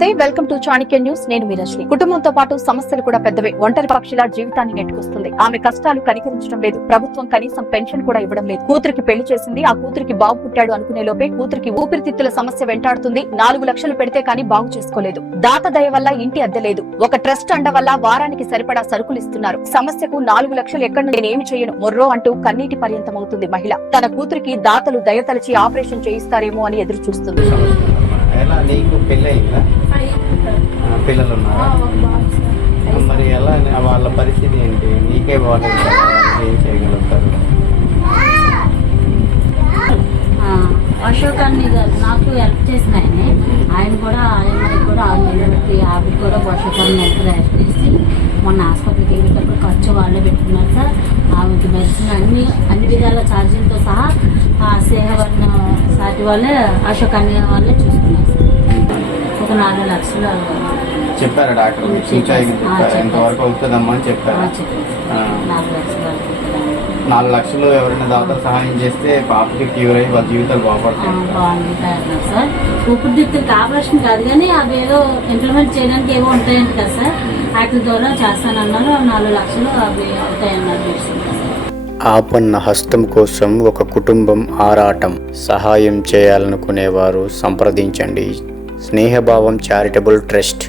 నమస్తే welcome to Chanakya news. నేను మీరశ్ని కుటుంబంతో పాటు సమస్యలు కూడా పెద్దవే. ఒంటరి పక్షిలా జీవితాన్ని నెట్టుకొస్తుంది. ఆమె కష్టాలు కనికరించడం లేదు. ప్రభుత్వం కనీసం పెన్షన్ కూడా ఇవ్వడం లేదు. కూతురికి పెళ్ళి చేసింది. ఆ కూతురికి బాబు పుట్టాడు అనుకునే లోపే కూతురికి ఊపిరితిత్తుల సమస్య వెంటాడుతుంది. నాలుగు లక్షలు పెడితే కానీ బాగు చేసుకోలేదు. దాత దయ వల్ల ఇంటి అద్దె లేదు. ఒక ట్రస్ట్ అండ వల్ల వారానికి సరిపడా సరుకులు ఇస్తున్నారు. సమస్యకు నాలుగు లక్షలు ఎక్కడ నుండి ఏమి చేయను. మొర్రో అంటూ కన్నీటి పర్యంతమవుతుంది మహిళ. తన కూతురికి దాతలు దయతలచి ఆపరేషన్ చేయిస్తారేమో అని ఎదురు చూస్తుంది నీకు పెళ్ళి అయిందా పిల్లలు ఉన్నారా మరి ఎలా వాళ్ళ పరిస్థితి ఏంటి? నీకే వాళ్ళు ఏం చేయగలుగుతారు? అశోక్ అన్ని నాకు హెల్ప్ చేసిన ఆయనే. ఆయన కూడా ఆయన కూడా పెట్టి ఆవిడ కూడా అశోక్ అన్ని హెల్ప్ హెల్ప్ చేసి మొన్న హాస్పిటల్కి వెళ్ళేటప్పుడు ఖర్చు వాళ్ళే పెట్టుకున్నారు సార్. ఆమెకి మెడిసిన్ అన్ని అన్ని విధాల ఛార్జీలతో సహా ఆ సేహవరణ సాటి వాళ్ళే అశోక్ అన్ని వాళ్ళే చూసుకున్నారు సార్. ఒక నాలుగు లక్షలు చెప్పారా డాక్టర్ చెప్పారు. ఎంతవరకు అవుతుందమ్మా అని చెప్పారా. చెప్పారు. నాలుగు లక్షలు ఎవరైనా దాతలు సహాయం చేస్తే పాపకి క్యూర్ అయ్యి వాళ్ళ జీవితాలు బాగుపడతాయి. బాగుంటాయి అన్నారు సార్. ఊపిరితిత్తులకి ఆపరేషన్ కాదు కానీ అవి ఏదో ఇంప్లిమెంట్ చేయడానికి ఏవో ఉంటాయంట కదా సార్. వాటి ద్వారా చేస్తానన్నారు. నాలుగు లక్షలు అవి అవుతాయన్నారు ఆపన్న హస్తం కోసం ఒక కుటుంబం ఆరాటం. సహాయం చేయాలనుకునేవారు సంప్రదించండి. స్నేహభావం చారిటబుల్ ట్రస్ట్